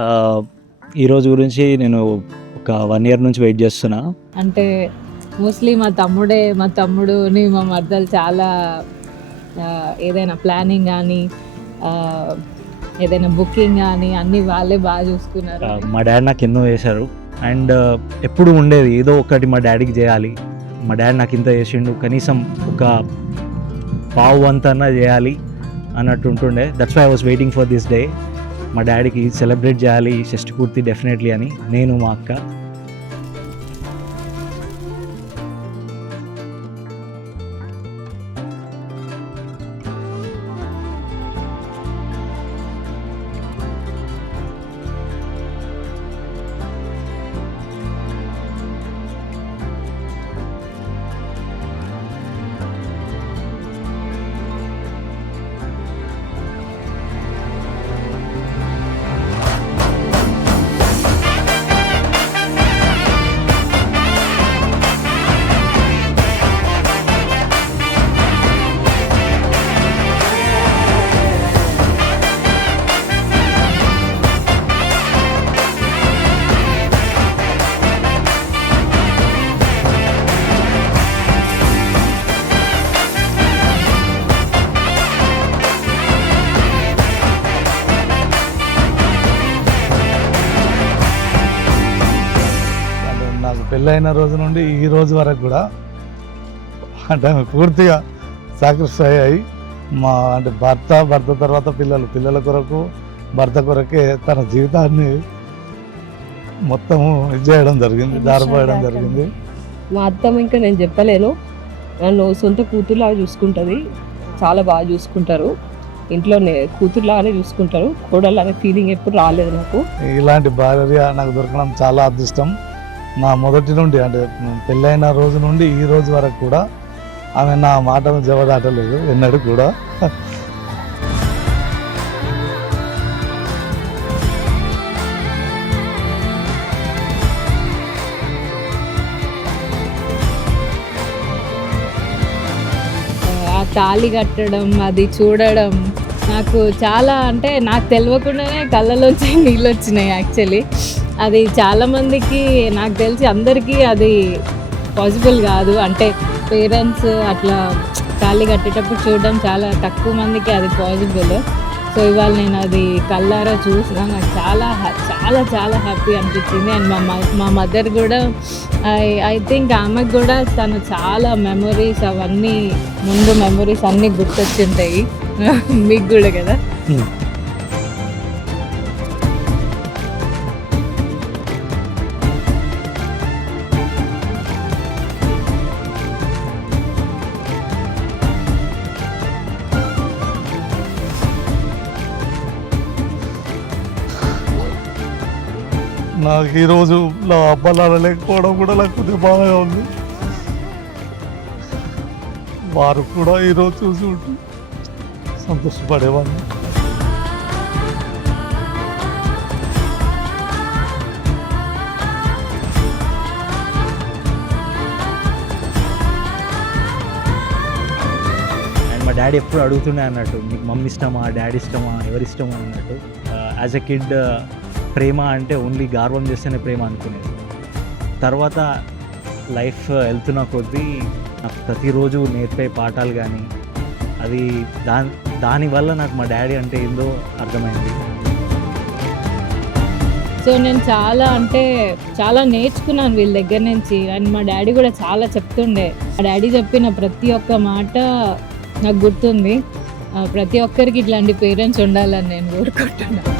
ఆహ్, ఈరోజు గురించి నేను ఒక 1 ఇయర్ నుంచి వెయిట్ జేస్తున్నా. అంటే మోస్ట్‌లీ మా తమ్ముడుని, మా మరదలు చాలా ఏదైనా ప్లానింగ్ గానీ, ఆహ్, ఏదైనా బుకింగ్ గానీ అన్నీ వాళ్ళే చూసుకున్నారు. మా డ్యాడీ నాకెన్నో చేశారు. అండ్ ఎప్పుడు ఉండేది ఏదో ఒకటి మా డ్యాడీకి జేయాలి. మా డ్యాడీ నాకింత చేసిండు, కనీసం ఒక పావు వంతన్నా జేయాలి అన్నట్టు ఉంటుండే. That's why I was waiting for this day. మా డ్యాడీకి సెలబ్రేట్ చేయాలి షష్టి పూర్తి డెఫినెట్లీ అని నేను, మా అక్క. నాకు పెళ్ళైన రోజు నుండి ఈ రోజు వరకు కూడా అంటే ఆమె పూర్తిగా సాక్రిఫై అయ్యి అంటే భర్త తర్వాత పిల్లల కొరకు భర్త కొరకే తన జీవితాన్ని మొత్తము ఇది చేయడం జరిగింది, దారిపోయడం జరిగింది. మా అత్తమ్మ ఇంకా నేను చెప్పలేను, నన్ను సొంత కూతురులాగా చూసుకుంటుంది, చాలా బాగా చూసుకుంటారు, ఇంట్లోనే కూతురులాగానే చూసుకుంటారు. కోడలు ఫీలింగ్ ఎప్పుడు రాలేదు నాకు. ఇలాంటి భార్య నాకు దొరకడం చాలా అదృష్టం. నా మొదటి నుండి అంటే పెళ్ళైన రోజు నుండి ఈ రోజు వరకు కూడా ఆమె నా మాటను జవదాటలేదు ఎన్నడూ కూడా. ఆ తాళి కట్టడం, అది చూడడం నాకు చాలా, అంటే నాకు తెలియకుండానే కళ్ళలోంచి నీళ్ళు వచ్చినాయి యాక్చువల్లీ. అది చాలామందికి, నాకు తెలిసి అందరికీ అది పాసిబుల్ కాదు. అంటే పేరెంట్స్ అట్లా తాళి కట్టేటప్పుడు చూడడం చాలా తక్కువ మందికి అది పాసిబుల్. సో ఇవాళ నేను అది కళ్ళారా చూసిన, నాకు చాలా చాలా చాలా హ్యాపీ అనిపించింది. అండ్ మా మదర్ కూడా, ఐ థింక్ ఆమెకు కూడా తను చాలా మెమొరీస్, అవన్నీ ముందు మెమొరీస్ అన్నీ గుర్తొచ్చుంటాయి. మీకు కూడా కదా. నాకు ఈరోజు నా అబ్బాలు లేకపోవడం కూడా నాకు కొద్దిగా బాగా ఉంది. వారు కూడా ఈరోజు చూసి ఉంటే సంతోషపడేవాడిని. అండ్ మా డాడీ ఎప్పుడు అడుగుతుండే అన్నట్టు, మీకు మమ్మీ ఇష్టమా, డాడీ ఇష్టమా, ఎవరి ఇష్టమా అన్నట్టు. యాజ్ ఎ కిడ్ ప్రేమ అంటే ఓన్లీ గార్వం చేస్తేనే ప్రేమ అనుకునేది. తర్వాత లైఫ్ వెళ్తున్న కొద్దీ నాకు ప్రతిరోజు నేర్పే పాఠాలు కానీ, అది దానివల్ల నాకు మా డాడీ అంటే ఏందో అర్థమైంది. సో నేను చాలా నేర్చుకున్నాను వీళ్ళ దగ్గర నుంచి. అండ్ మా డాడీ కూడా చాలా చెప్తుండే. మా డాడీ చెప్పిన ప్రతి ఒక్క మాట నాకు గుర్తుంది. ప్రతి ఒక్కరికి ఇట్లాంటి పేరెంట్స్ ఉండాలని నేను కోరుకుంటున్నాను.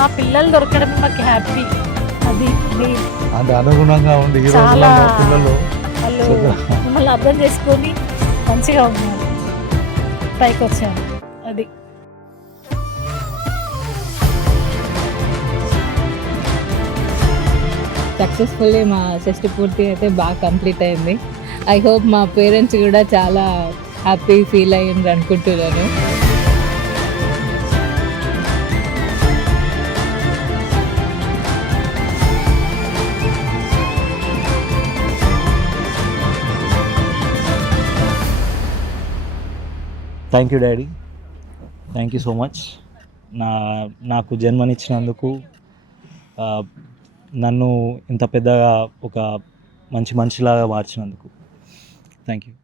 మా పిల్లలు దొరకడం మాకు హ్యాపీ. అది అంటే అనుగుణంగా ఉండి ఈ రోజుల్లో పిల్లలు వాళ్ళు మమ్మల్ని అర్థం చేసుకొని మంచిగా ఉన్నారు, పైకి వచ్చారు. అది సక్సెస్ఫుల్లీ మా షష్టి పూర్తి అయితే బాగా కంప్లీట్ అయింది. ఐ హోప్ మా పేరెంట్స్ కూడా చాలా హ్యాపీ ఫీల్ అయ్యిండ్రు అనుకుంటున్నాను. Thank you daddy, thank you so much. నాకు జన్మనిచ్చినందుకు, నన్ను ఇంత పెద్దగా ఒక మంచి మనిషిలాగా మార్చినందుకు థ్యాంక్ యూ.